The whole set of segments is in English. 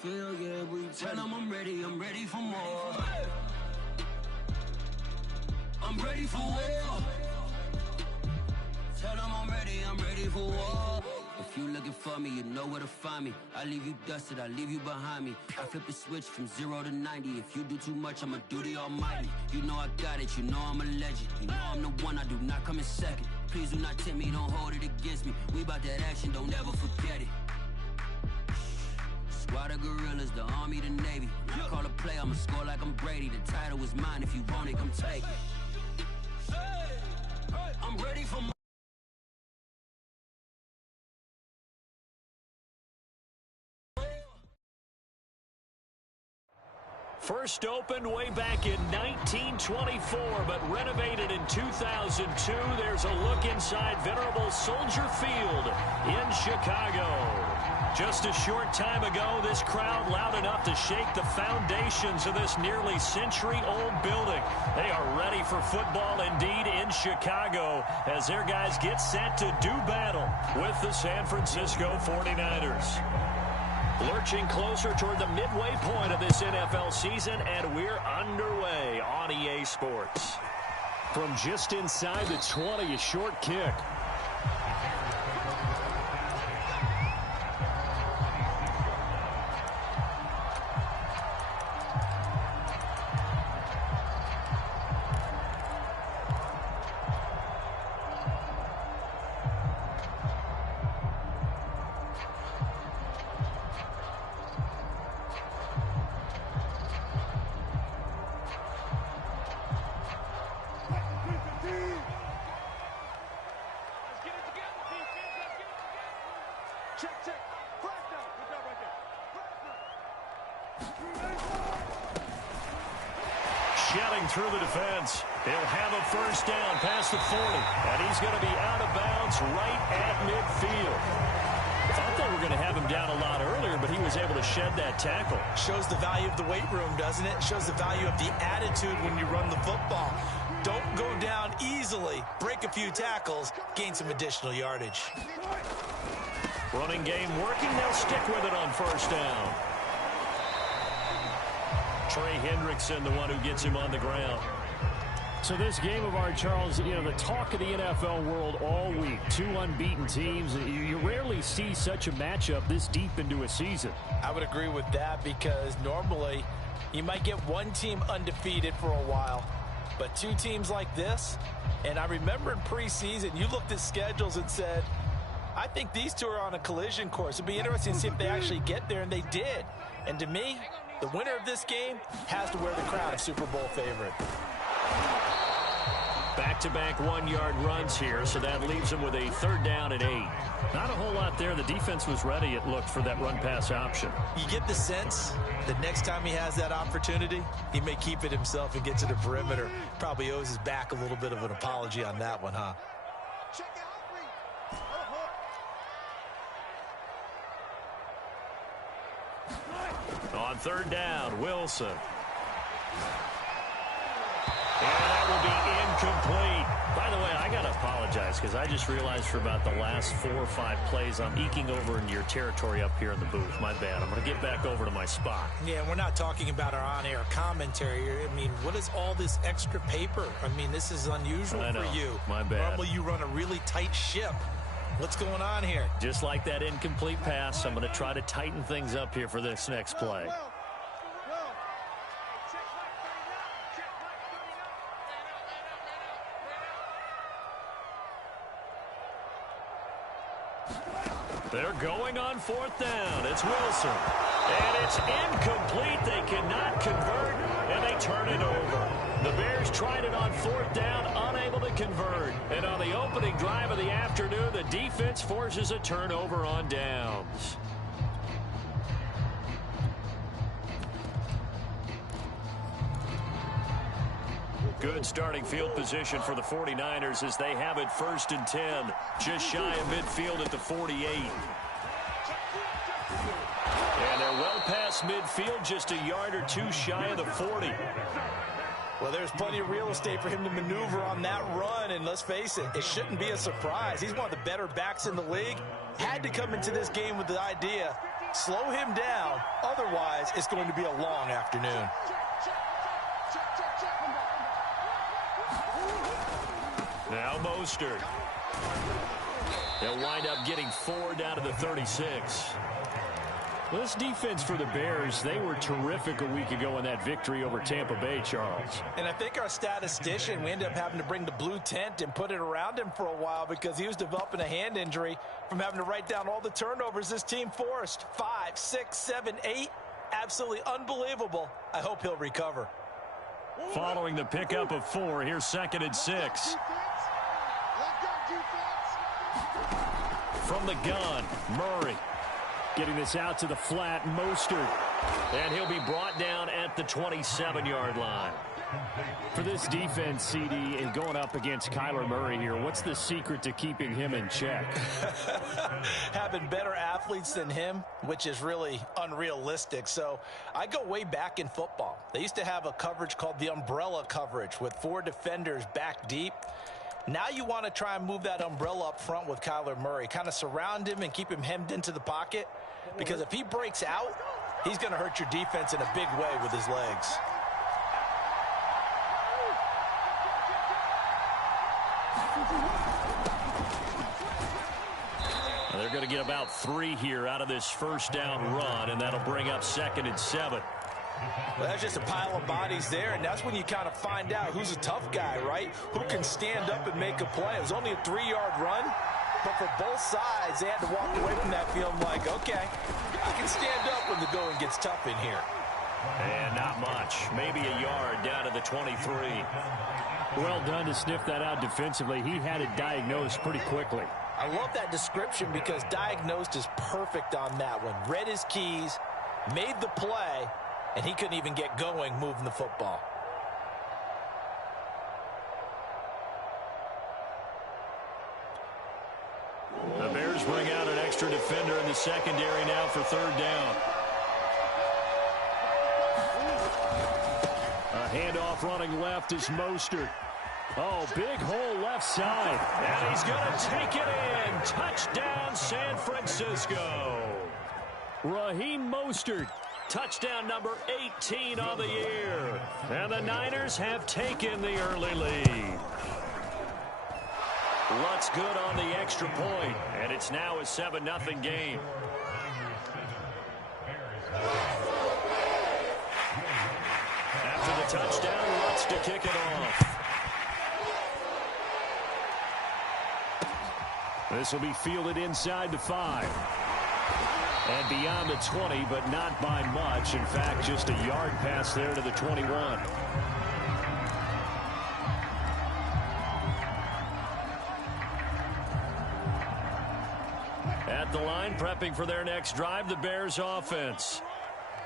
feel, yeah, we tell them I'm ready for more. I'm ready for war. Tell them I'm ready for war. If you looking for me, you know where to find me. I leave you dusted, I leave you behind me. I flip the switch from 0 to 90. If you do too much, I'ma do the almighty. You know I got it, you know I'm a legend. You know I'm the one, I do not come in second. Please do not tempt me, don't hold it against me. We bout that action, don't ever forget it. Squad of gorillas, the army, the navy. When I call a play, I'ma score like I'm Brady. The title is mine, if you want it, come take it. I'm ready for my First opened way back in 1924, but renovated in 2002. There's a look inside venerable Soldier Field in Chicago. Just a short time ago, this crowd loud enough to shake the foundations of this nearly century-old building. They are ready for football indeed in Chicago as their guys get set to do battle with the San Francisco 49ers. Lurching closer toward the midway point of this NFL season, and we're underway on EA Sports. From just inside the 20, a short kick. Shelling through the defense. He'll have a first down past the 40, and he's going to be out of bounds right at midfield. Thought they were going to have him down a lot earlier, but he was able to shed that tackle. Shows the value of the weight room, doesn't it? Shows the value of the attitude when you run the football. Don't go down easily. Break a few tackles. Gain some additional yardage. Running game working. They'll stick with it on first down. Trey Hendrickson, the one who gets him on the ground. So this game of ours, Charles, you know, the talk of the NFL world all week. Two unbeaten teams. You rarely see such a matchup this deep into a season. I would agree with that because normally you might get one team undefeated for a while, but two teams like this, and I remember in preseason you looked at schedules and said, I think these two are on a collision course. It'd be interesting to see if they actually get there, and they did. And to me, the winner of this game has to wear the crown of Super Bowl favorite. Back-to-back one-yard runs here, so that leaves him with a third down and 8. Not a whole lot there. The defense was ready, it looked, for that run-pass option. You get the sense that next time he has that opportunity, he may keep it himself and get to the perimeter. Probably owes his back a little bit of an apology on that one, huh? On third down, Wilson. And that will be incomplete. By the way, I got to apologize because I just realized for about the last 4 or 5 plays, I'm eking over into your territory up here in the booth. My bad. I'm going to get back over to my spot. Yeah, we're not talking about our on-air commentary. I mean, what is all this extra paper? I mean, this is unusual for you. My bad. Normally you run a really tight ship. What's going on here? Just like that incomplete pass, I'm going to try to tighten things up here for this next play. They're going on fourth down. It's Wilson. And it's incomplete. They cannot convert, and they turn it over. The Bears tried it on fourth down, unable to convert. And on the opening drive of the afternoon, the defense forces a turnover on downs. Good starting field position for the 49ers as they have it first and 10. Just shy of midfield at the 48. And they're well past midfield, just a yard or two shy of the 40. Well, there's plenty of real estate for him to maneuver on that run, and let's face it, it shouldn't be a surprise. He's one of the better backs in the league. Had to come into this game with the idea Slow him down. Otherwise, it's going to be a long afternoon. Now Mostert. They'll wind up getting 4 down to the 36. Well, this defense for the Bears, they were terrific a week ago in that victory over Tampa Bay, Charles. And I think our statistician, we ended up having to bring the blue tent and put it around him for a while because he was developing a hand injury from having to write down all the turnovers this team forced. 5, 6, 7, 8. Absolutely unbelievable. I hope he'll recover. Following the pickup of 4, here's 2nd and 6. From the gun, Murray. Getting this out to the flat, Mostert. And he'll be brought down at the 27-yard line. For this defense, CD, and going up against Kyler Murray here, what's the secret to keeping him in check? Having better athletes than him, which is really unrealistic. So I go way back in football. They used to have a coverage called the umbrella coverage with 4 defenders back deep. Now you want to try and move that umbrella up front with Kyler Murray. Kind of surround him and keep him hemmed into the pocket. Because if he breaks out, he's going to hurt your defense in a big way with his legs. They're going to get about 3 here out of this first down run, and that'll bring up 2nd and 7. Well, that's just a pile of bodies there, and that's when you kind of find out who's a tough guy, right? Who can stand up and make a play. It was only a 3-yard run, but for both sides, they had to walk away from that feeling like, okay, I can stand up when the going gets tough in here. And not much. Maybe a yard down to the 23. Well done to sniff that out defensively. He had it diagnosed pretty quickly. I love that description because diagnosed is perfect on that one. Read his keys, made the play, and he couldn't even get going moving the football. The Bears bring out an extra defender in the secondary now for 3rd down. A handoff running left is Mostert. Oh, big hole left side. And he's going to take it in. Touchdown, San Francisco. Raheem Mostert. Touchdown number 18 on the year. And the Niners have taken the early lead. Lutz good on the extra point, and it's now a 7-0 game. After the touchdown, Lutz to kick it off. This will be fielded inside the 5. And beyond the 20, but not by much. In fact, just a yard pass there to the 21. At the line, prepping for their next drive, the Bears offense.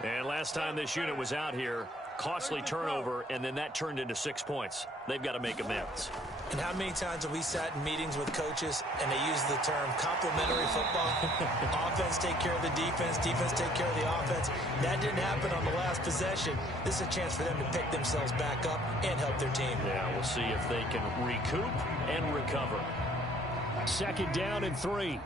And last time this unit was out here, costly turnover, and then that turned into 6 points. They've got to make amends. And how many times have we sat in meetings with coaches and they use the term complementary football? Offense take care of the defense, defense take care of the offense. That didn't happen on the last possession. This is a chance for them to pick themselves back up and help their team. Yeah, we'll see if they can recoup and recover. 2nd down and 3.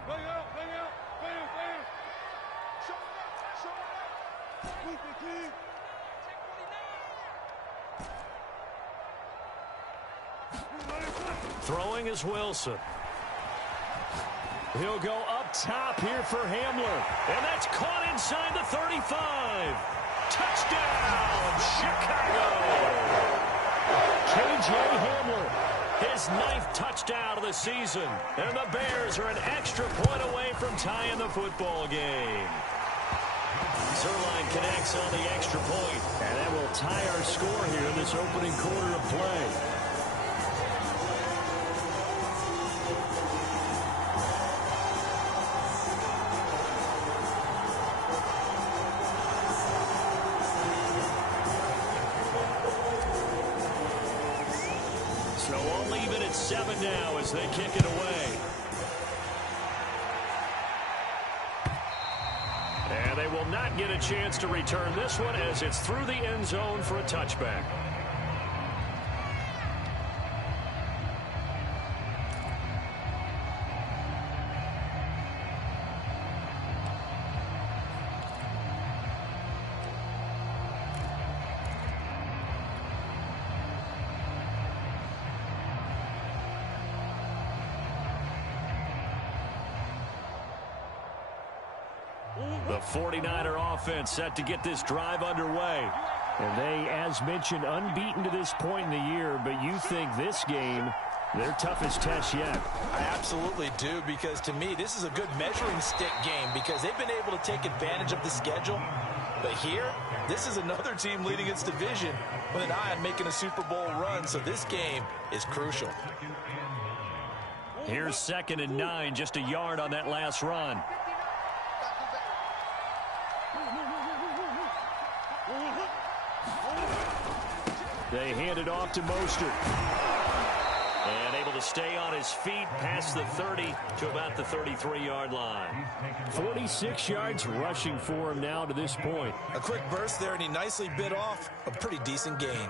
Throwing is Wilson. He'll go up top here for Hamler. And that's caught inside the 35. Touchdown, Chicago. K.J. Hamler. His 9th touchdown of the season. And the Bears are an extra point away from tying the football game. Zerline connects on the extra point. And that will tie our score here in this opening quarter of play. So we'll leave it at 7 now as they kick it away. And they will not get a chance to return this one as it's through the end zone for a touchback. The 49er offense set to get this drive underway. And they, as mentioned, unbeaten to this point in the year, but you think this game, their toughest test yet. I absolutely do, because to me, this is a good measuring stick game because they've been able to take advantage of the schedule. But here, this is another team leading its division with an eye on making a Super Bowl run, so this game is crucial. Here's 2nd and 9, just a yard on that last run. They hand it off to Mostert. And able to stay on his feet past the 30 to about the 33-yard line. 46 yards rushing for him now to this point. A quick burst there, and he nicely bit off a pretty decent gain.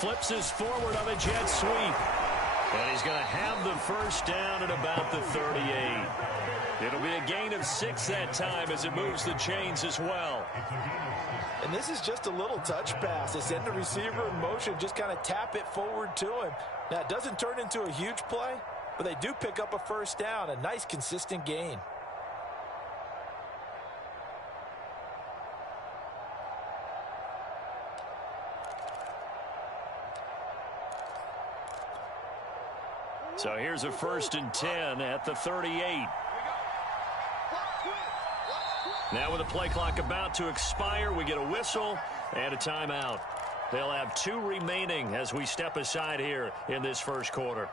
Flips his forward on a jet sweep. And he's going to have the first down at about the 38. It'll be a gain of 6 that time as it moves the chains as well. And this is just a little touch pass. They send the receiver in motion, just kind of tap it forward to him. Now, it doesn't turn into a huge play, but they do pick up a first down, a nice, consistent gain. So here's a 1st and 10 at the 38. Now with the play clock about to expire, we get a whistle and a timeout. They'll have 2 remaining as we step aside here in this first quarter.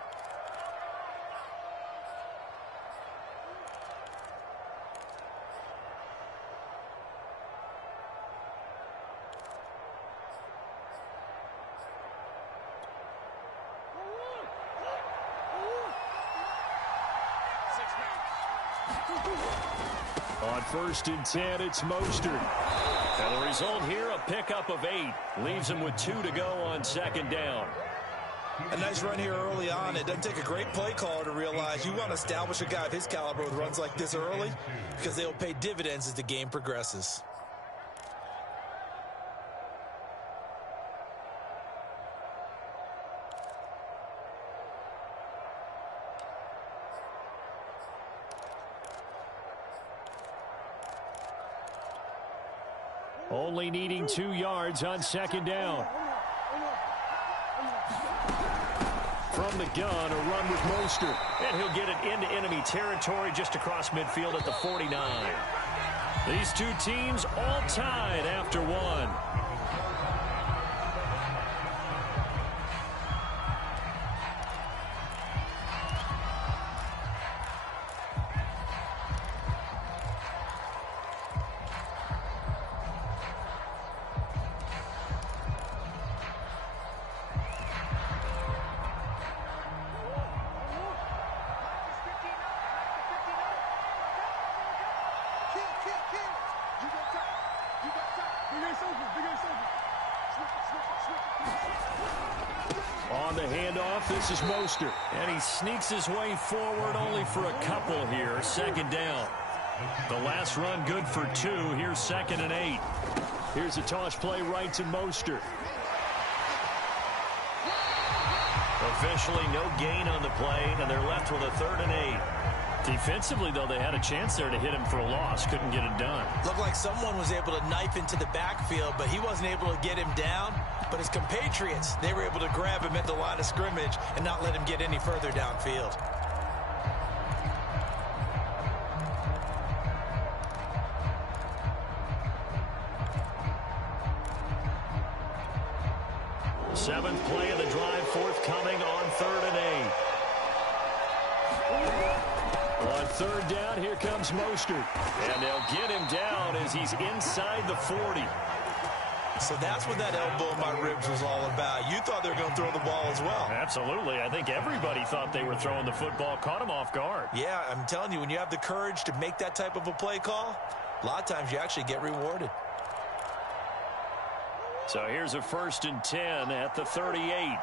On 1st and 10, it's Mostert. And the result here, a pickup of 8. Leaves him with 2 to go on 2nd down. A nice run here early on. It doesn't take a great play caller to realize you want to establish a guy of his caliber with runs like this early because they'll pay dividends as the game progresses. Only needing 2 yards on 2nd down. From the gun, a run with Mostert. And he'll get it into enemy territory just across midfield at the 49. These 2 teams all tied after 1. On the handoff, this is Mostert. And he sneaks his way forward only for a couple here. 2nd down. The last run good for 2. Here's 2nd and 8. Here's a toss play right to Mostert. Officially no gain on the play, and they're left with a 3rd and 8. Defensively, though, they had a chance there to hit him for a loss. Couldn't get it done. Looked like someone was able to knife into the backfield, but he wasn't able to get him down. But his compatriots, they were able to grab him at the line of scrimmage and not let him get any further downfield. Seventh play of the drive forthcoming on 3rd and 8. On 3rd down, here comes Mostert. And they'll get him down as he's inside the 40. So that's what that elbow in my ribs was all about. You thought they were going to throw the ball as well. Absolutely. I think everybody thought they were throwing the football, caught him off guard. Yeah, I'm telling you, when you have the courage to make that type of a play call, a lot of times you actually get rewarded. So here's a 1st and 10 at the 38.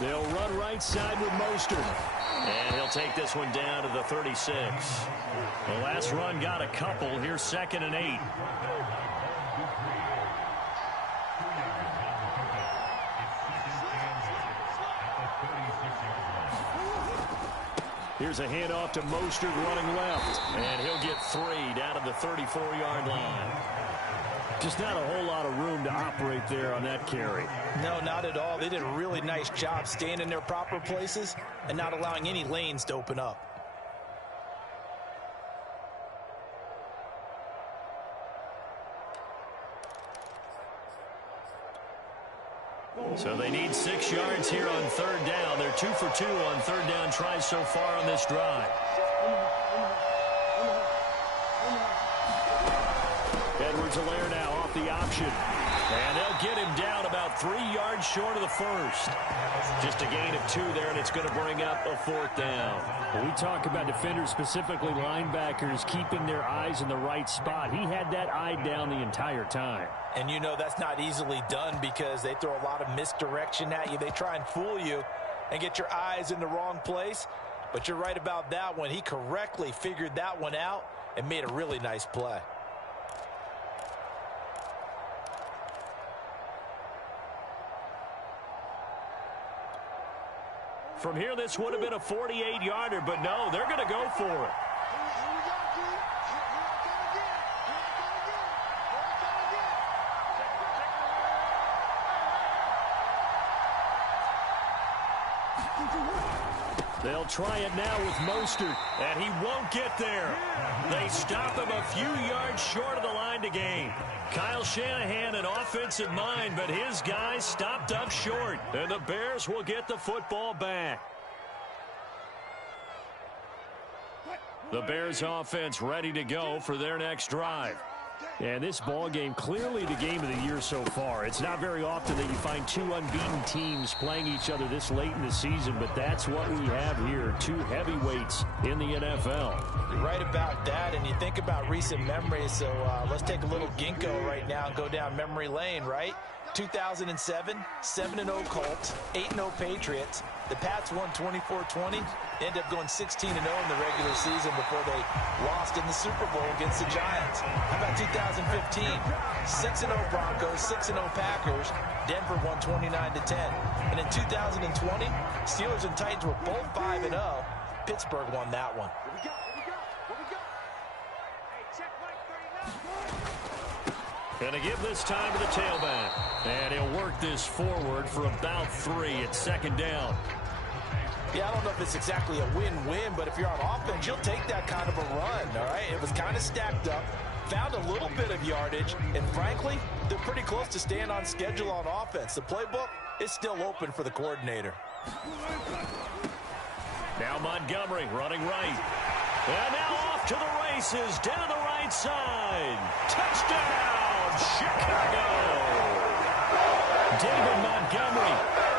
They'll run right side with Mostert. And he'll take this one down to the 36. The last run got a couple. Here's 2nd and 8. Here's a handoff to Mostert running left. And he'll get 3 down to the 34-yard line. Just not a whole lot of room to operate there on that carry. No, not at all. They did a really nice job staying in their proper places and not allowing any lanes to open up. So they need 6 yards here on 3rd down. They're 2 for 2 on 3rd down tries so far on this drive. Edwards-Helaire now off the option. And they'll get him down about 3 yards short of the first. Just a gain of 2 there, and it's going to bring up a 4th down. When we talk about defenders, specifically linebackers, keeping their eyes in the right spot. He had that eye down the entire time. And you know that's not easily done because they throw a lot of misdirection at you. They try and fool you and get your eyes in the wrong place. But you're right about that one. He correctly figured that one out and made a really nice play. From here, this would have been a 48-yarder, but no, they're going to go for it. They'll try it now with Mostert. And he won't get there. They stop him a few yards short of the line to gain. Kyle Shanahan, an offensive mind, but his guys stopped up short. And the Bears will get the football back. The Bears offense ready to go for their next drive. And this ball game, clearly the game of the year so far. It's not very often that you find 2 unbeaten teams playing each other this late in the season, but that's what we have here, 2 heavyweights in the NFL. You're right about that, and you think about recent memories, so let's take a little ginkgo right now and go down memory lane, right? 2007, 7-0 Colts, 8-0 Patriots. The Pats won 24-20. They ended up going 16-0 in the regular season before they lost in the Super Bowl against the Giants. How about 2015? 6-0 Broncos, 6-0 Packers. Denver won 29-10. And in 2020, Steelers and Titans were both 5-0. Pittsburgh won that one. Going to give this time to the tailback. And he'll work this forward for about 3 at 2nd down. Yeah, I don't know if it's exactly a win-win, but if you're on offense, you'll take that kind of a run, all right? It was kind of stacked up, found a little bit of yardage, and frankly, they're pretty close to staying on schedule on offense. The playbook is still open for the coordinator. Now Montgomery running right. And now off to the races, down the right side. Touchdown, Chicago! David Montgomery,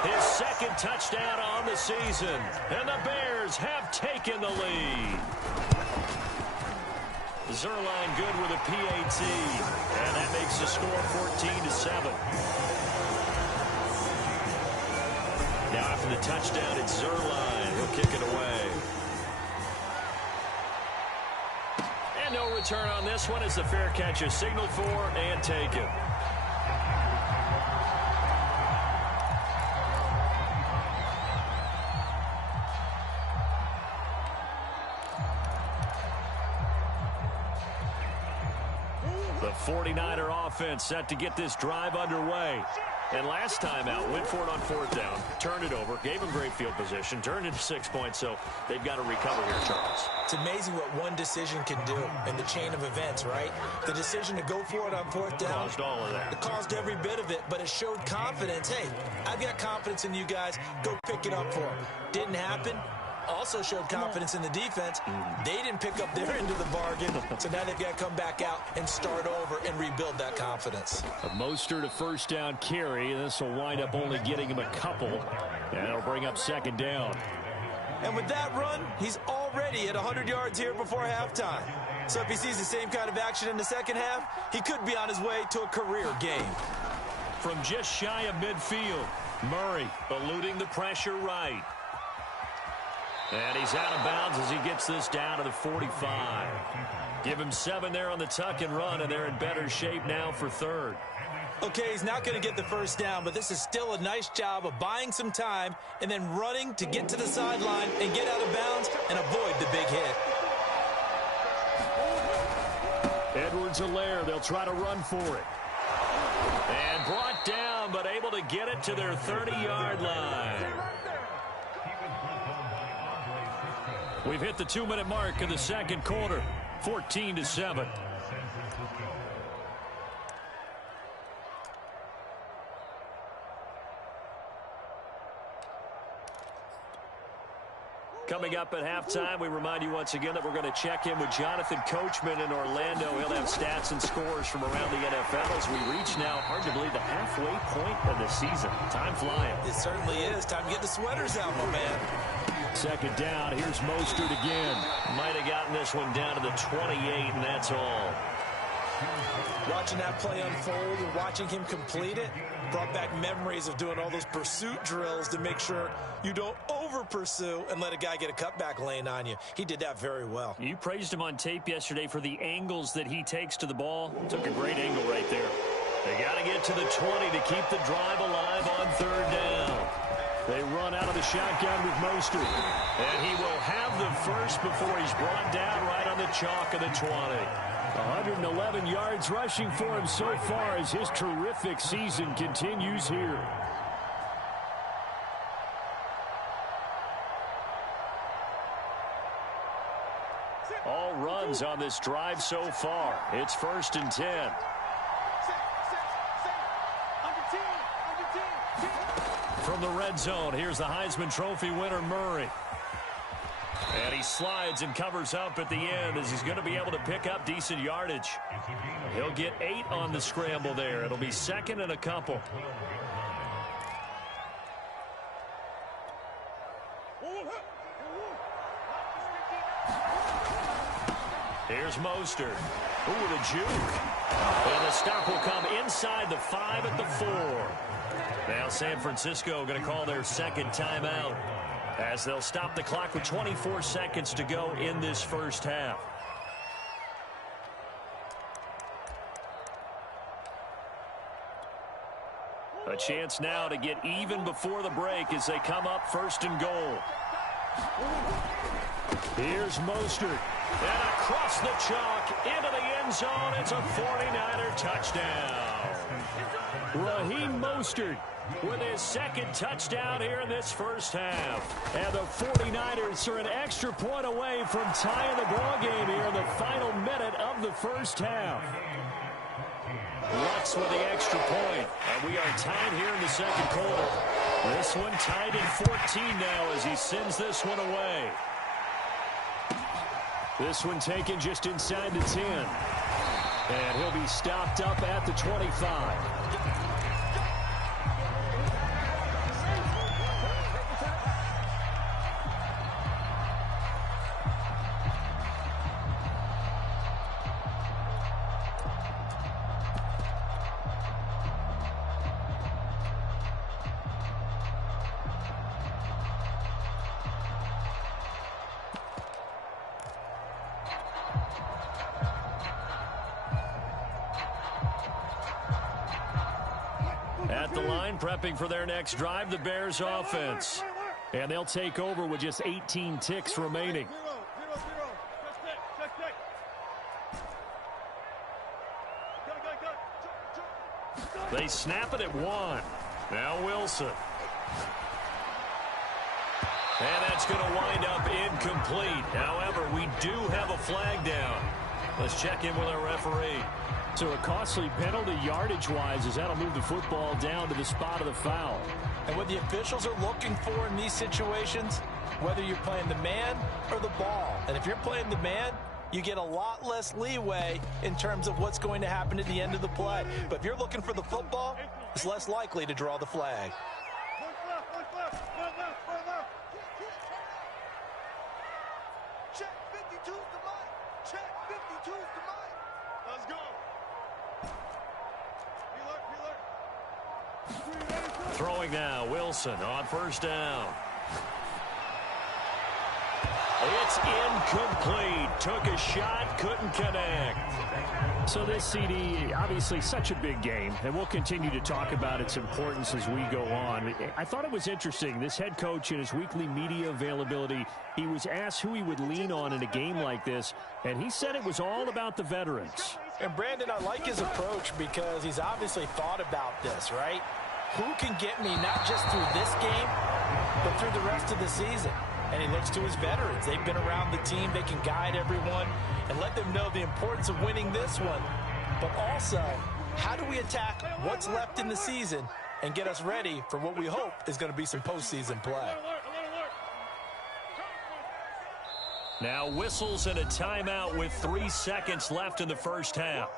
his 2nd touchdown on the season. And the Bears have taken the lead. Zerline good with a PAT. And that makes the score 14-7. Now after the touchdown, it's Zerline. He'll kick it away. And no return on this one as the fair catch is signaled for and taken. The 49er offense set to get this drive underway. And last time out, went for it on 4th down, turned it over, gave them great field position, turned into 6 points, so they've got to recover here, Charles. It's amazing what one decision can do in the chain of events, right? The decision to go for it on 4th down. Caused all of that. It caused every bit of it, but it showed confidence. Hey, I've got confidence in you guys. Go pick it up for them. Didn't happen. Also showed confidence in the defense. They didn't pick up their end of the bargain, so now they've got to come back out and start over and rebuild that confidence. A Mostert, a 1st down carry, and this will wind up only getting him a couple, and it'll bring up 2nd down. And with that run, he's already at 100 yards here before halftime. So if he sees the same kind of action in the 2nd half, he could be on his way to a career game. From just shy of midfield, Murray eluding the pressure right. And he's out of bounds as he gets this down to the 45. Give him 7 there on the tuck and run, and they're in better shape now for third. Okay, he's not going to get the first down, but this is still a nice job of buying some time and then running to get to the sideline and get out of bounds and avoid the big hit. Edwards-Helaire, they'll try to run for it. And brought down, but able to get it to their 30-yard line. We've hit the 2-minute mark in the second quarter, 14-7. Coming up at halftime, we remind you once again that we're going to check in with Jonathan Coachman in Orlando. He'll have stats and scores from around the NFL as we reach now, hard to believe, the halfway point of the season. Time flying. It certainly is. Time to get the sweaters out, my man. Second down, here's Mostert again. Might have gotten this one down to the 28, and that's all. Watching that play unfold and watching him complete it brought back memories of doing all those pursuit drills to make sure you don't over-pursue and let a guy get a cutback lane on you. He did that very well. You praised him on tape yesterday for the angles that he takes to the ball. Took a great angle right there. They got to get to the 20 to keep the drive alive on third down. They run out of the shotgun with Mostert. And he will have the first before he's brought down right on the chalk of the 20. 111 yards rushing for him so far as his terrific season continues here. All runs on this drive so far. It's 1st and 10. From the red zone, here's the Heisman Trophy winner, Murray. And he slides and covers up at the end as he's going to be able to pick up decent yardage. He'll get 8 on the scramble there. It'll be 2nd and a couple. Here's Mostert. Ooh, the juke. And the stop will come inside the 5 at the 4. Now San Francisco going to call their second timeout as they'll stop the clock with 24 seconds to go in this first half. A chance now to get even before the break as they come up 1st and goal. Here's Mostert. And across the chalk into the end zone. It's a 49er touchdown. Raheem Mostert with his second touchdown here in this first half. And the 49ers are an extra point away from tying the ball game here in the final minute of the first half. Lutz with the extra point. And we are tied here in the second quarter. This one tied at 14 now as he sends this one away. This one taken just inside the 10. And he'll be stopped up at the 25. At the line, prepping for their next drive, the Bears offense. And they'll take over with just 18 ticks remaining. They snap it at 1. Now Wilson. And that's going to wind up incomplete. However, we do have a flag down. Let's check in with our referee. So a costly penalty yardage-wise as that'll move the football down to the spot of the foul. And what the officials are looking for in these situations, whether you're playing the man or the ball. And if you're playing the man, you get a lot less leeway in terms of what's going to happen at the end of the play. But if you're looking for the football, it's less likely to draw the flag. Check 52's the mic. Check 52's the mic. Let's go. Throwing now, Wilson on first down. It's incomplete. Took a shot, couldn't connect. So this CD, obviously such a big game, and we'll continue to talk about its importance as we go on. I thought it was interesting. This head coach in his weekly media availability, he was asked who he would lean on in a game like this, and he said it was all about the veterans. And Brandon, I like his approach because he's obviously thought about this, right? Who can get me not just through this game, but through the rest of the season? And he looks to his veterans. They've been around the team. They can guide everyone and let them know the importance of winning this one. But also, how do we attack what's left in the season and get us ready for what we hope is going to be some postseason play? Now whistles and a timeout with 3 seconds left in the first half.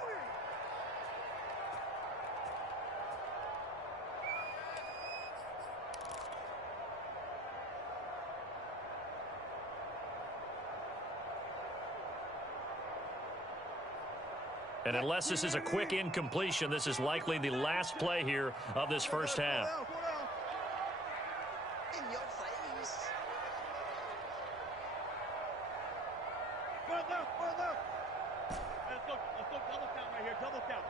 And unless this is a quick incompletion, this is likely the last play here of this first half. In your face. Let's go double count right here. Double count.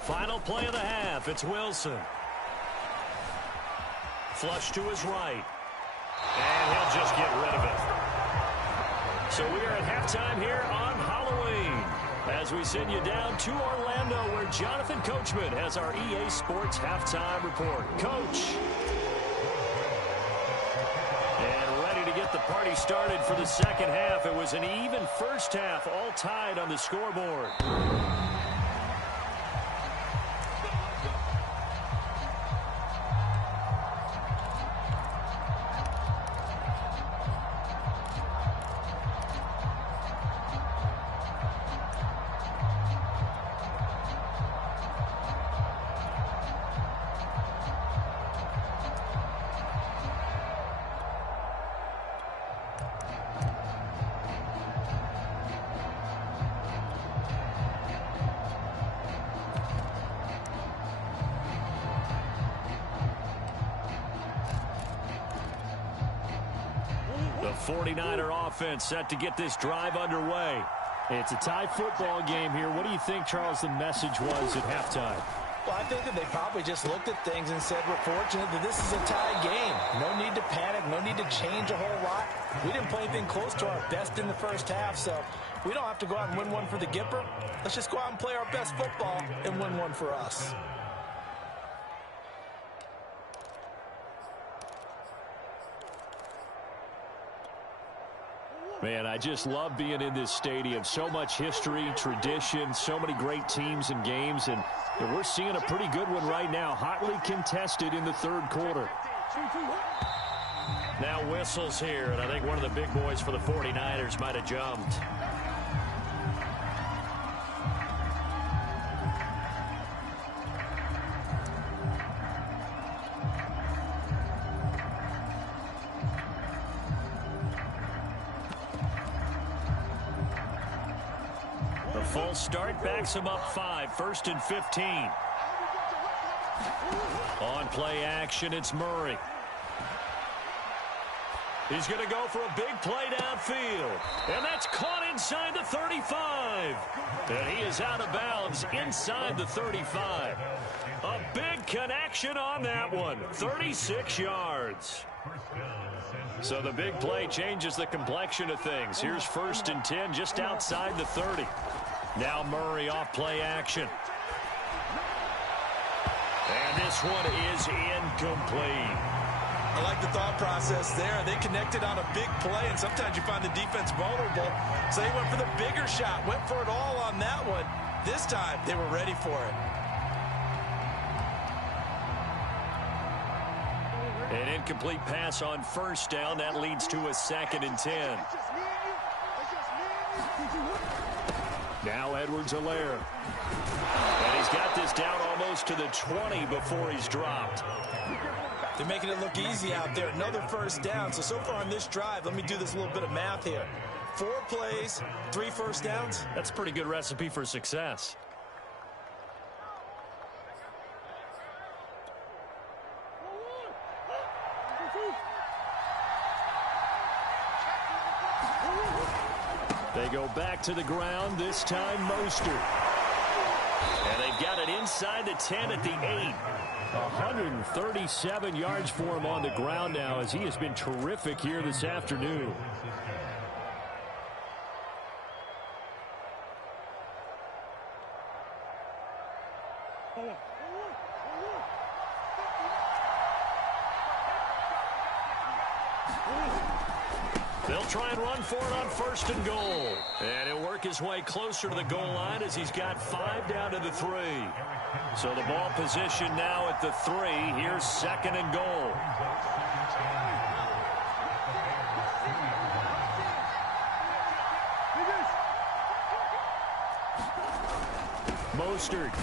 Final play of the half. It's Wilson. Flush to his right. And he'll just get rid of it. So we are at halftime here on Halloween as we send you down to Orlando where Jonathan Coachman has our EA Sports halftime report. Coach. And ready to get the party started for the second half. It was an even first half, all tied on the scoreboard. The 49er offense set to get this drive underway. It's a tie football game here. What do you think, Charles, the message was at halftime? Well, I think that they probably just looked at things and said, we're fortunate that this is a tie game. No need to panic, no need to change a whole lot. We didn't play anything close to our best in the first half, so we don't have to go out and win one for the Gipper. Let's just go out and play our best football and win one for us. Man, I just love being in this stadium. So much history, tradition, so many great teams and games, and we're seeing a pretty good one right now, hotly contested in the third quarter. Now whistles here, and I think one of the big boys for the 49ers might have jumped. Full start backs him up 5, 1st and 15. On play action, it's Murray. He's going to go for a big play downfield. And that's caught inside the 35. And he is out of bounds inside the 35. A big connection on that one. 36 yards. So the big play changes the complexion of things. Here's 1st and 10 just outside the 30. Now Murray off play action. And this one is incomplete. I like the thought process there. They connected on a big play, and sometimes you find the defense vulnerable. So they went for the bigger shot, went for it all on that one. This time, they were ready for it. An incomplete pass on 1st down. That leads to a 2nd and 10. Now Edwards-Helaire. And he's got this down almost to the 20 before he's dropped. They're making it look easy out there. Another 1st down. So far on this drive, let me do this little bit of math here. 4 plays, 3 1st downs. That's a pretty good recipe for success. They go back to the ground, this time Mostert. And they've got it inside the 10 at the 8. 137 yards for him on the ground now as he has been terrific here this afternoon. They'll try and run for it on 1st and goal. And he'll work his way closer to the goal line as he's got 5 down to the 3. So the ball position now at the 3. Here's 2nd and goal. Mostert.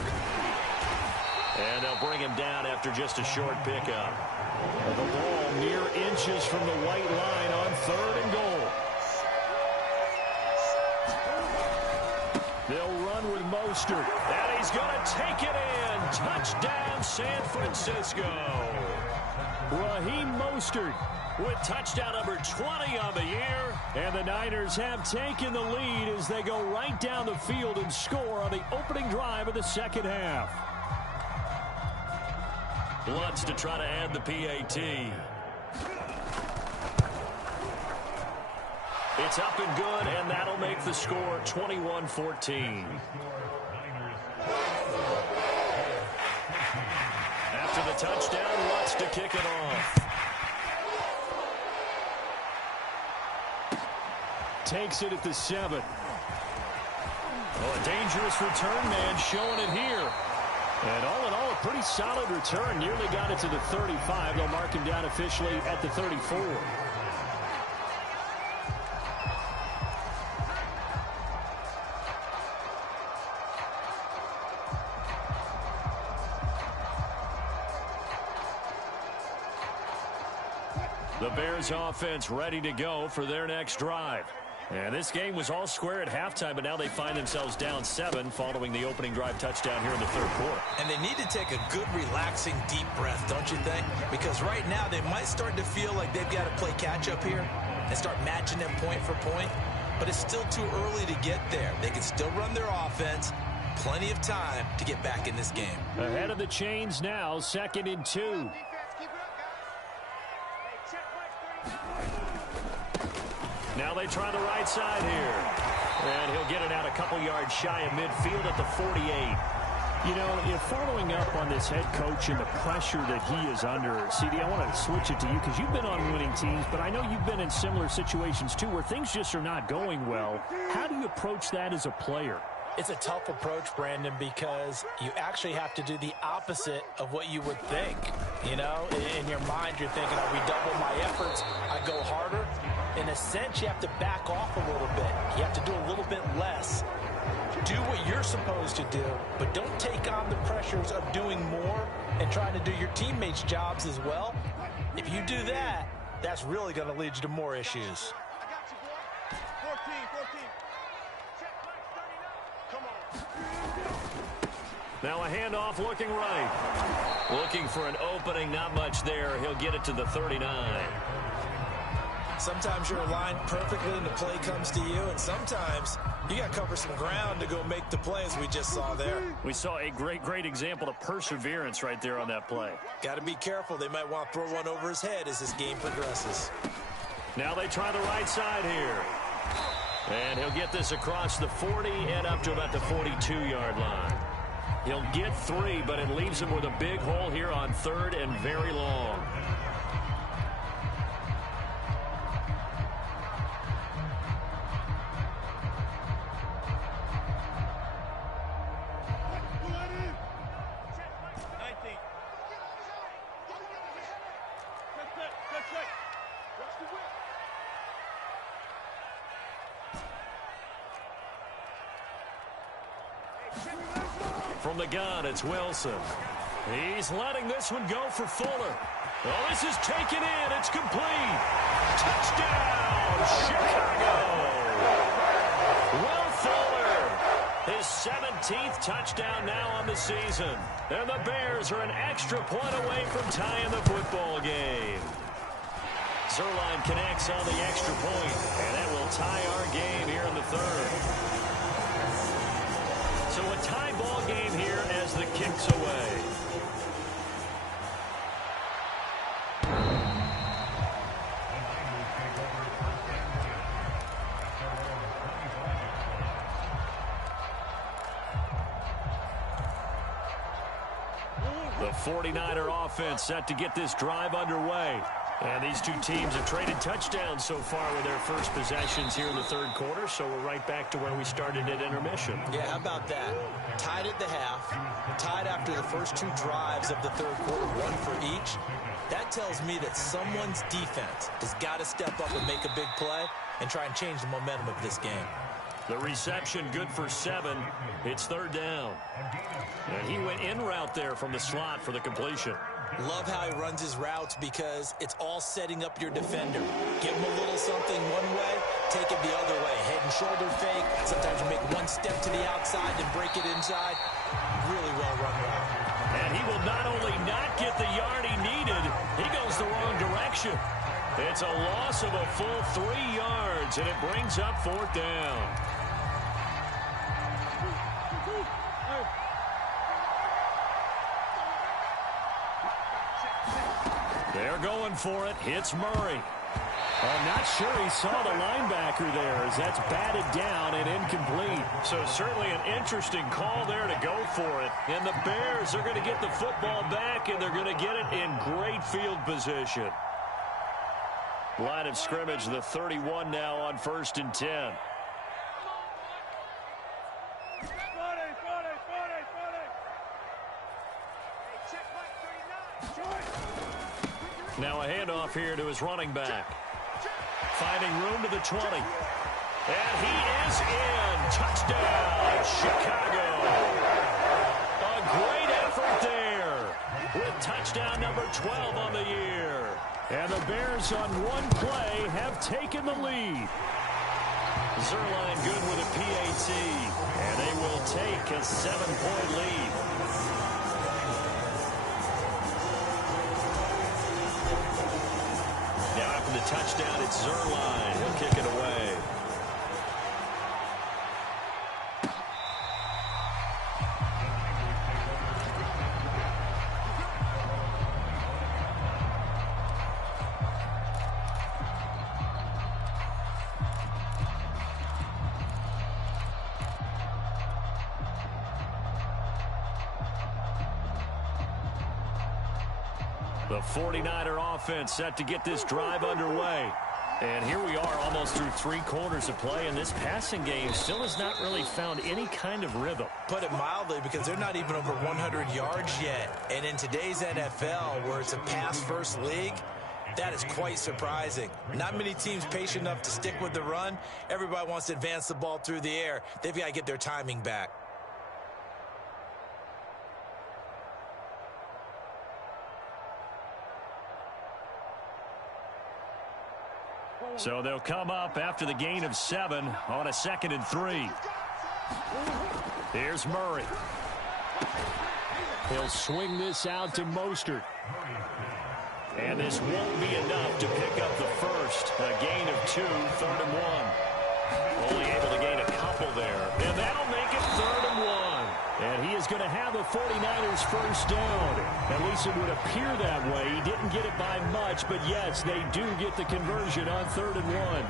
And they'll bring him down after just a short pickup. The ball mere inches from the white line on 3rd and goal. They'll run with Mostert. And he's going to take it in. Touchdown, San Francisco. Raheem Mostert with touchdown number 20 on the year. And the Niners have taken the lead as they go right down the field and score on the opening drive of the second half. Lutz to try to add the PAT. It's up and good, and that'll make the score 21-14. After the touchdown, Lutz to kick it off. Takes it at the 7. Oh, a dangerous return man showing it here. And all in all, a pretty solid return. Nearly got it to the 35. They'll mark him down officially at the 34. The Bears offense ready to go for their next drive. And this game was all square at halftime, but now they find themselves down 7 following the opening drive touchdown here in the 3rd quarter. And they need to take a good, relaxing, deep breath, don't you think? Because right now they might start to feel like they've got to play catch-up here and start matching them point for point. But it's still too early to get there. They can still run their offense. Plenty of time to get back in this game. Ahead of the chains now, 2nd and 2. Now they try the right side here. And he'll get it out a couple yards shy of midfield at the 48. You know, following up on this head coach and the pressure that he is under, CD, I want to switch it to you because you've been on winning teams, but I know you've been in similar situations too where things just are not going well. How do you approach that as a player? It's a tough approach, Brandon, because you actually have to do the opposite of what you would think. You know, in your mind, you're thinking, I redouble my efforts, I go harder. In a sense, you have to back off a little bit. You have to do a little bit less. Do what you're supposed to do, but don't take on the pressures of doing more and trying to do your teammates' jobs as well. If you do that, that's really going to lead you to more issues. I got you, boy. 14. Check Mike 39. Come on. Now a handoff looking right. Looking for an opening, not much there. He'll get it to the 39. Sometimes you're aligned perfectly and the play comes to you, and sometimes you got to cover some ground to go make the play, as we just saw there. We saw a great example of perseverance right there on that play. Got to be careful. They might want to throw one over his head as this game progresses. Now they try the right side here. And he'll get this across the 40 and up to about the 42-yard line. He'll get 3, but it leaves him with a big hole here on 3rd and very long. From the gun, it's Wilson. He's letting this one go for Fuller. Oh, this is taken in. It's complete. Touchdown, Chicago. Will Fuller, his 17th touchdown now on the season. And the Bears are an extra point away from tying the football game. Zerline connects on the extra point, and that will tie our game here in the third. So a tie ball game here as the kick's away. The 49er offense set to get this drive underway. And these two teams have traded touchdowns so far with their first possessions here in the third quarter, so we're right back to where we started at intermission. Yeah, how about that? Tied at the half, tied after the first two drives of the third quarter, one for each. That tells me that someone's defense has got to step up and make a big play and try and change the momentum of this game. The reception good for 7. It's third down. And he went in route there from the slot for the completion. Love how he runs his routes because it's all setting up your defender. Give him a little something one way, take it the other way. Head and shoulder fake. Sometimes you make one step to the outside and break it inside. Really well run route. And he will not only not get the yard he needed, he goes the wrong direction. It's a loss of a full 3 yards, and it brings up fourth down. They're going for it. It's Murray. I'm not sure he saw the linebacker there as that's batted down and incomplete. So certainly an interesting call there to go for it. And the Bears are going to get the football back, and they're going to get it in great field position. Line of scrimmage, the 31 now on 1st and 10. Now a handoff here to his running back. Finding room to the 20. And he is in. Touchdown, Chicago. A great effort there with touchdown number 12 on the year. And the Bears on one play have taken the lead. Zerline good with a PAT. And they will take a 7-point lead. Now after the touchdown, it's Zerline. He'll kick it away. The 49er offense set to get this drive underway. And here we are almost through 3 quarters of play, and this passing game still has not really found any kind of rhythm. Put it mildly, because they're not even over 100 yards yet. And in today's NFL, where it's a pass-first league, that is quite surprising. Not many teams patient enough to stick with the run. Everybody wants to advance the ball through the air. They've got to get their timing back. So they'll come up after the gain of 7 on a 2nd and 3. Here's Murray. He'll swing this out to Mostert. And this won't be enough to pick up the first. A gain of 2, 3rd and 1. Only able to gain a couple there. And that'll make it 3rd and 1. And he is going to have the 49ers first down. At least it would appear that way. He didn't get it by much, but yes, they do get the conversion on 3rd and 1.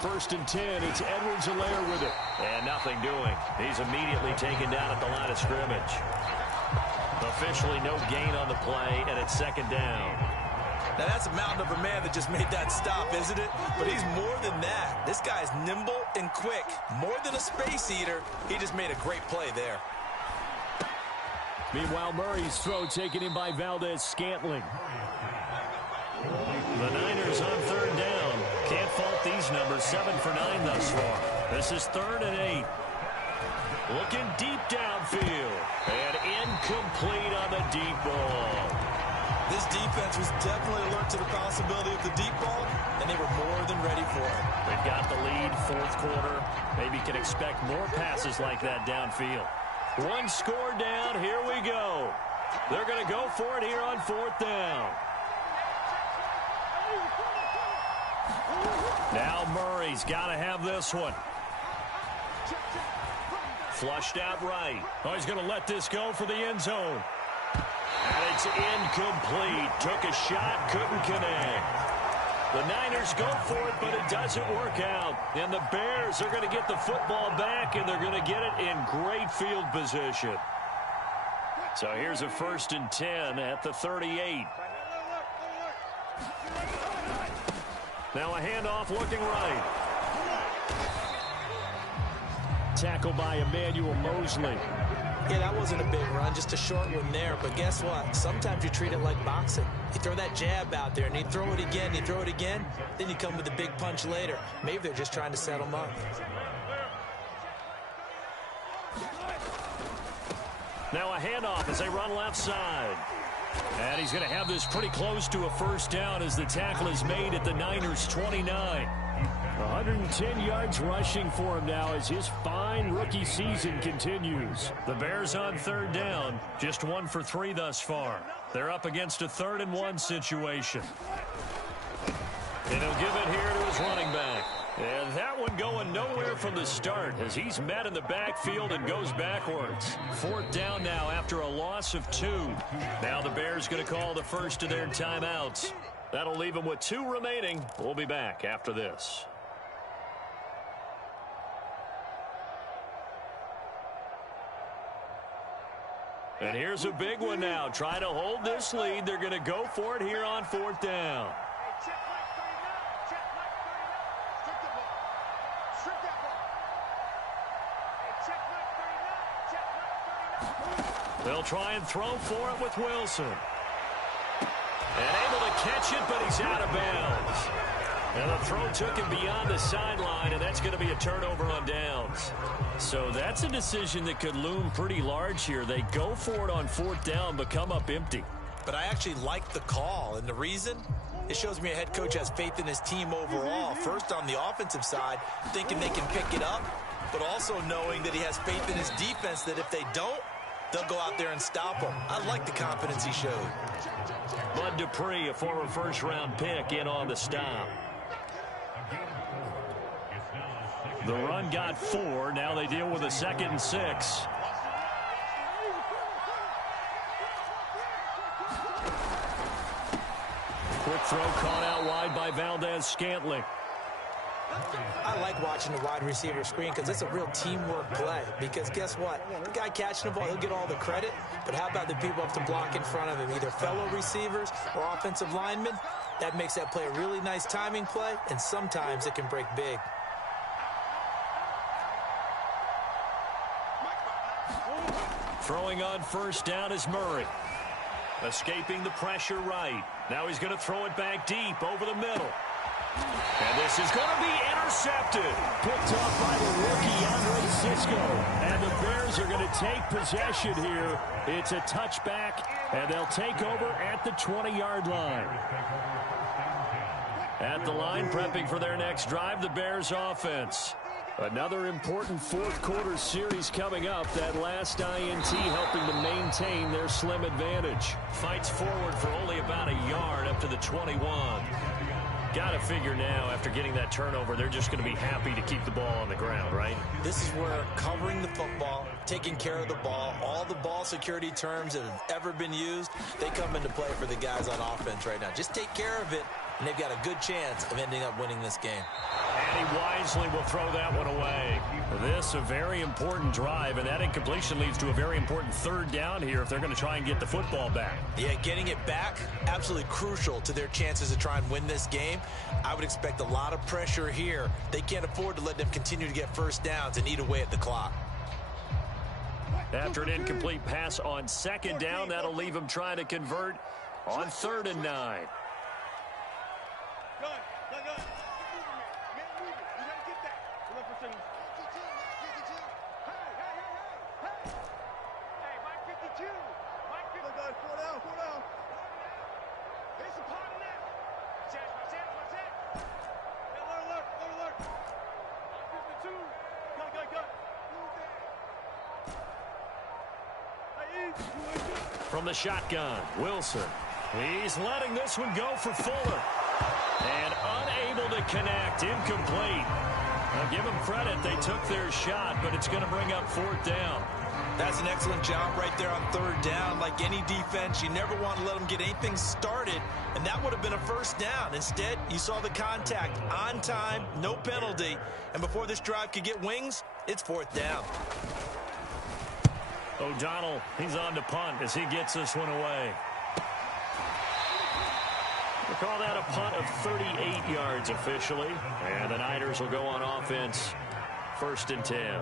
First and 10, it's Edwards-Helaire with it. And nothing doing. He's immediately taken down at the line of scrimmage. Officially no gain on the play, and it's 2nd down. Now that's a mountain of a man that just made that stop, isn't it? But he's more than that. This guy's nimble and quick. More than a space eater. He just made a great play there. Meanwhile, Murray's throw taken in by Valdez-Scantling. The Niners on 3rd down. Can't fault these numbers. 7 for 9 thus far. This is 3rd and 8. Looking deep downfield. And incomplete on the deep ball. This defense was definitely alert to the possibility of the deep ball, and they were more than ready for it. They've got the lead, fourth quarter. Maybe can expect more passes like that downfield. One score down. Here we go. They're going to go for it here on fourth down. Now Murray's got to have this one. Flushed out right. Oh, he's going to let this go for the end zone. And it's incomplete. Took a shot, couldn't connect. The Niners go for it, but it doesn't work out. And the Bears are going to get the football back, and they're going to get it in great field position. So here's a 1st and 10 at the 38. Now a handoff looking right. Tackle by Emmanuel Mosley. Yeah, that wasn't a big run, just a short one there. But guess what? Sometimes you treat it like boxing. You throw that jab out there, and you throw it again, you throw it again, then you come with a big punch later. Maybe they're just trying to set them up. Now a handoff as they run left side. And he's going to have this pretty close to a first down as the tackle is made at the Niners' 29. 110 yards rushing for him now as his fine rookie season continues. The Bears on third down, just 1 for 3 thus far. They're up against a 3rd and 1 situation. And he'll give it here to his running back. And that one going nowhere from the start as he's met in the backfield and goes backwards. 4th down now after a loss of 2. Now the Bears going to call the first of their timeouts. That'll leave them with 2 remaining. We'll be back after this. And here's a big one now. Trying to hold this lead. They're going to go for it here on 4th down. They'll try and throw for it with Wilson. And able to catch it, but he's out of bounds. And the throw took him beyond the sideline, and that's going to be a turnover on downs. So that's a decision that could loom pretty large here. They go for it on 4th down, but come up empty. But I actually like the call, and the reason? It shows me a head coach has faith in his team overall. First on the offensive side, thinking they can pick it up, but also knowing that he has faith in his defense that if they don't, they'll go out there and stop them. I like the confidence he showed. Bud Dupree, a former first-round pick, in on the stop. The run got 4. Now they deal with a 2nd and 6. Quick throw caught out wide by Valdez-Scantling. I like watching the wide receiver screen because it's a real teamwork play. Because guess what? The guy catching the ball, he'll get all the credit. But how about the people up to block in front of him, either fellow receivers or offensive linemen? That makes that play a really nice timing play, and sometimes it can break big. Throwing on 1st down is Murray. Escaping the pressure right. Now he's going to throw it back deep over the middle. And this is going to be intercepted. Picked off by the rookie, Andre Cisco. And the Bears are going to take possession here. It's a touchback, and they'll take over at the 20-yard line. At the line, prepping for their next drive, the Bears offense. Another important 4th quarter series coming up. That last INT helping to maintain their slim advantage. Fights forward for only about a yard up to the 21. Got to figure now, after getting that turnover, they're just going to be happy to keep the ball on the ground, right? This is where covering the football, taking care of the ball, all the ball security terms that have ever been used, they come into play for the guys on offense right now. Just take care of it, and they've got a good chance of ending up winning this game. And he wisely will throw that one away. This a very important drive, and that incompletion leads to a very important 3rd down here if they're going to try and get the football back. Yeah, getting it back, absolutely crucial to their chances to try and win this game. I would expect a lot of pressure here. They can't afford to let them continue to get first downs and eat away at the clock. After an incomplete pass on 2nd down, that'll leave them trying to convert on 3rd and 9. From the shotgun, Wilson. He's letting this one go for Fuller. And unable to connect, incomplete. Now give them credit, they took their shot, but it's going to bring up 4th down. That's an excellent job right there on 3rd down. Like any defense, you never want to let them get anything started, and that would have been a 1st down. Instead, you saw the contact on time, no penalty, and before this drive could get wings, it's 4th down. O'Donnell, he's on to punt as he gets this one away. We'll call that a punt of 38 yards officially, and the Niners will go on offense 1st and 10.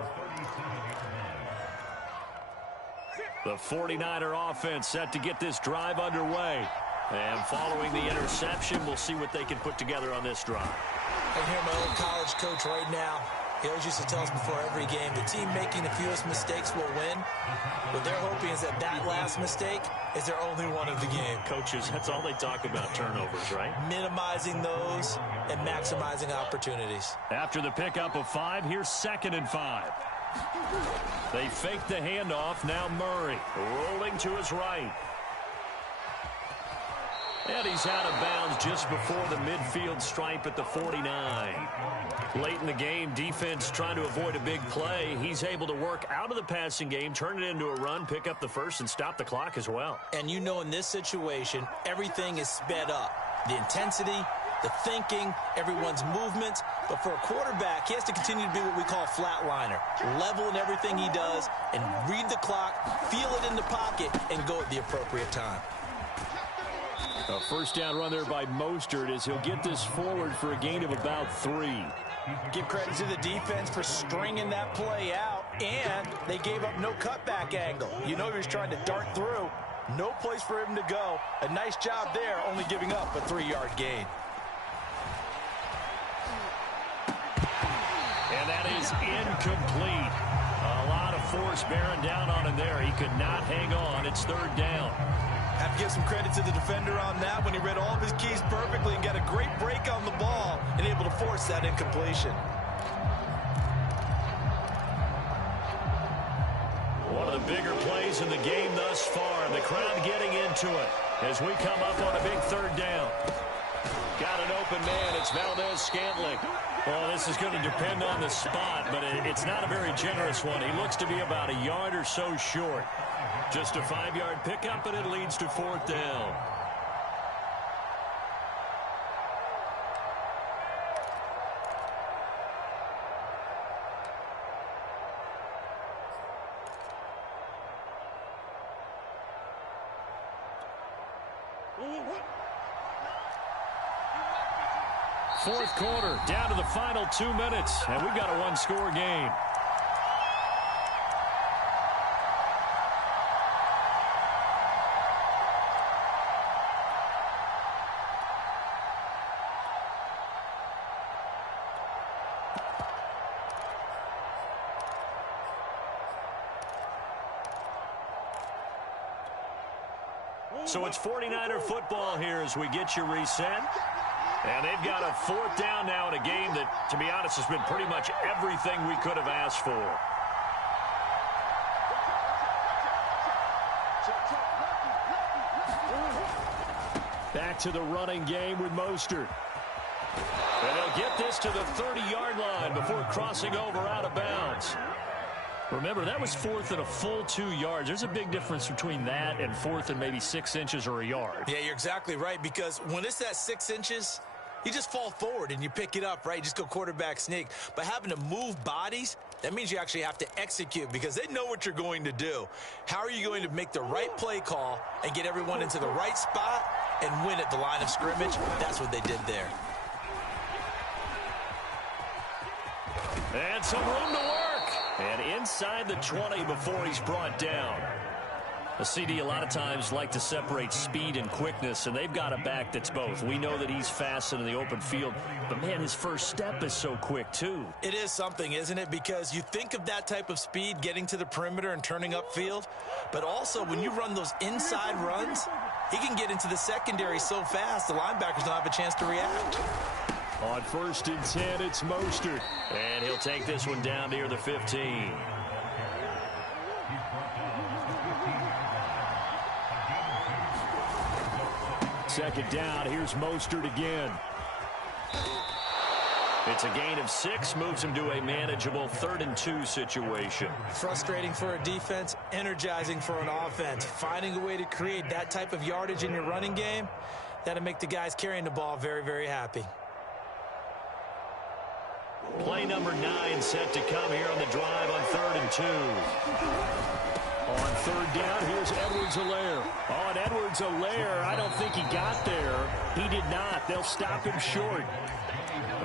The 49er offense set to get this drive underway. And following the interception, we'll see what they can put together on this drive. I hear my old college coach right now. He always used to tell us before every game, the team making the fewest mistakes will win. What they're hoping is that last mistake is their only one of the game. Coaches, that's all they talk about, turnovers, right? Minimizing those and maximizing opportunities. After the pickup of 5, here's 2nd and 5. They fake the handoff. Now Murray rolling to his right. And he's out of bounds just before the midfield stripe at the 49. Late in the game, defense trying to avoid a big play. He's able to work out of the passing game, turn it into a run, pick up the 1st, and stop the clock as well. And you know in this situation, everything is sped up. The intensity, the thinking, everyone's movements. But for a quarterback, he has to continue to be what we call a flatliner. Level in everything he does and read the clock, feel it in the pocket, and go at the appropriate time. A 1st down run there by Mostert as he'll get this forward for a gain of about 3. Give credit to the defense for stringing that play out, and they gave up no cutback angle. You know he was trying to dart through. No place for him to go. A nice job there, only giving up a 3-yard gain. And that is incomplete. A lot of force bearing down on him there. He could not hang on. It's 3rd down. Have to give some credit to the defender on that when he read all of his keys perfectly and got a great break on the ball and able to force that incompletion. One of the bigger plays in the game thus far, and the crowd getting into it as we come up on a big 3rd down. Got an open man. It's Valdez-Scantling. Well, this is going to depend on the spot, but it's not a very generous one. He looks to be about a yard or so short. Just a 5-yard pickup, and it leads to 4th down. Fourth quarter, down to the final 2 minutes, and we've got a 1-score game. So it's 49er football here as we get you reset. And they've got a 4th down now in a game that, to be honest, has been pretty much everything we could have asked for. Back to the running game with Mostert. And they'll get this to the 30-yard line before crossing over out of bounds. Remember, that was 4th and a full 2 yards. There's a big difference between that and 4th and maybe 6 inches or a yard. Yeah, you're exactly right, because when it's that 6 inches, you just fall forward and you pick it up, right? You just go quarterback sneak. But having to move bodies, that means you actually have to execute because they know what you're going to do. How are you going to make the right play call and get everyone into the right spot and win at the line of scrimmage? That's what they did there. And some room to work. And inside the 20 before he's brought down. A CD a lot of times like to separate speed and quickness, and they've got a back that's both. We know that he's fast in the open field, but, man, his first step is so quick, too. It is something, isn't it? Because you think of that type of speed getting to the perimeter and turning upfield, but also when you run those inside runs, He can get into the secondary so fast, the linebackers don't have a chance to react. On 1st and 10, it's Mostert. And he'll take this one down near the 15. Second down, here's Mostert again. It's a gain of 6, moves him to a manageable 3rd and 2 situation. Frustrating for a defense, energizing for an offense. Finding a way to create that type of yardage in your running game, that'll make the guys carrying the ball very, very happy. Play number 9 set to come here on the drive on 3rd and 2. On 3rd down, here's Edwards-Helaire. Oh, and Edwards-Helaire, I don't think he got there. He did not. They'll stop him short.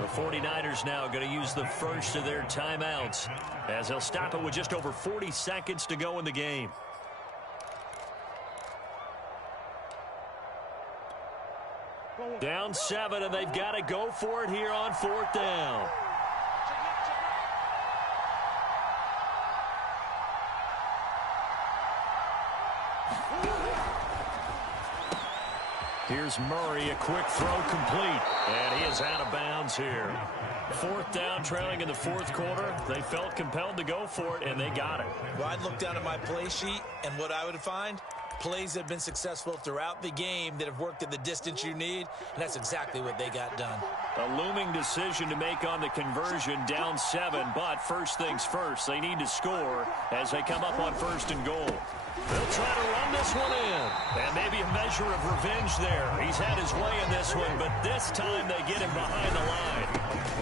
The 49ers now going to use the first of their timeouts as they'll stop it with just over 40 seconds to go in the game. Down 7, and they've got to go for it here on 4th down. Here's Murray, a quick throw complete. And he is out of bounds here. 4th down, trailing in the 4th quarter. They felt compelled to go for it, and they got it. Well, I'd look down at my play sheet, and what I would find, plays that have been successful throughout the game that have worked at the distance you need, and that's exactly what they got done. A looming decision to make on the conversion, down 7, but first things first, they need to score as they come up on 1st and goal. They'll try to run this one in, and maybe a measure of revenge there. He's had his way in this one, but this time they get him behind the line.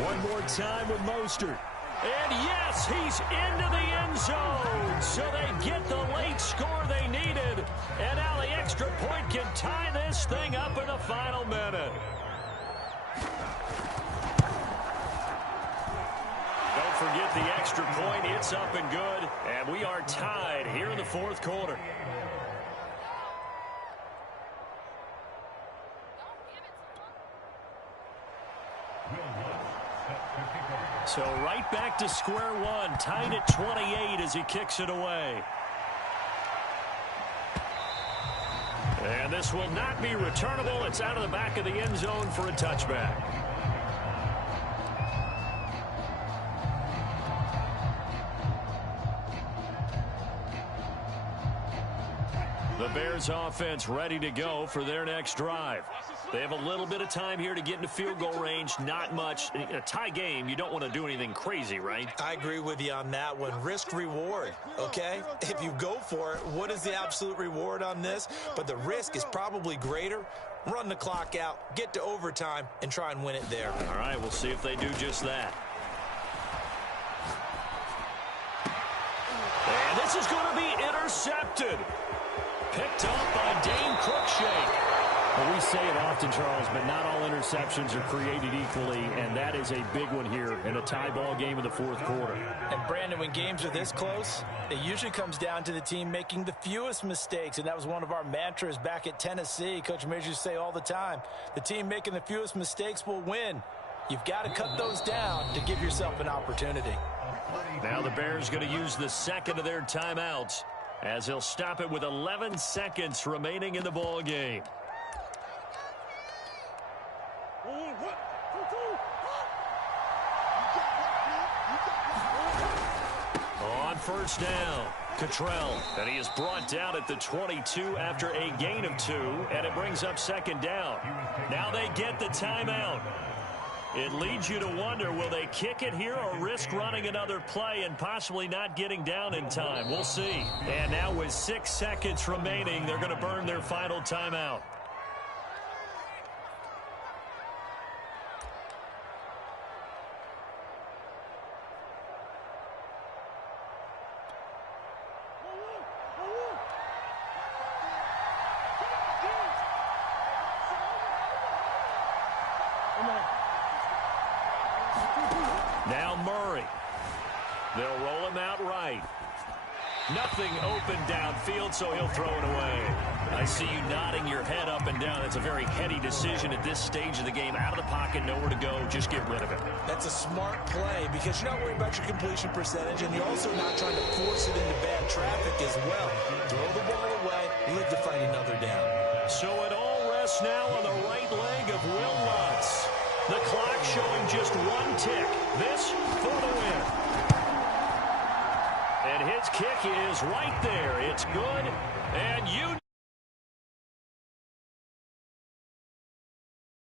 One more time with Mostert. And yes, he's into the end zone, so they get the late score they needed, and now the extra point can tie this thing up in the final minute. Don't forget the extra point. It's up and good, and we are tied here in the 4th quarter. So right back to square one, tied at 28 as he kicks it away. And this will not be returnable. It's out of the back of the end zone for a touchback. The Bears offense ready to go for their next drive. They have a little bit of time here to get into field goal range, not much. In a tie game, you don't want to do anything crazy, right? I agree with you on that one. Risk reward, okay? If you go for it, what is the absolute reward on this? But the risk is probably greater. Run the clock out, get to overtime, and try and win it there. All right, we'll see if they do just that. And this is going to be intercepted. Picked up by Dane Cruikshank. Well, we say it often, Charles, but not all interceptions are created equally, and that is a big one here in a tie ball game in the 4th quarter. And, Brandon, when games are this close, it usually comes down to the team making the fewest mistakes, and that was one of our mantras back at Tennessee. Coach Mears used to say all the time, the team making the fewest mistakes will win. You've got to cut those down to give yourself an opportunity. Now the Bears going to use the second of their timeouts as they'll stop it with 11 seconds remaining in the ball game. On 1st down, Cottrell, and he is brought down at the 22 after a gain of 2, and it brings up 2nd down. Now they get the timeout. It leads you to wonder, will they kick it here or risk running another play and possibly not getting down in time? We'll see. And now with 6 seconds remaining, they're going to burn their final timeout. Now Murray. They'll roll him out right. Nothing open downfield, so he'll throw it away. I see you nodding your head up and down. It's a very heady decision at this stage of the game. Out of the pocket, nowhere to go. Just get rid of it. That's a smart play because you're not worried about your completion percentage, and you're also not trying to force it into bad traffic as well. Throw the ball away, live to fight another down. So it all rests now on the right leg of Will Lutz. The clock showing just one tick. This for the win. And his kick is right there. It's good. And you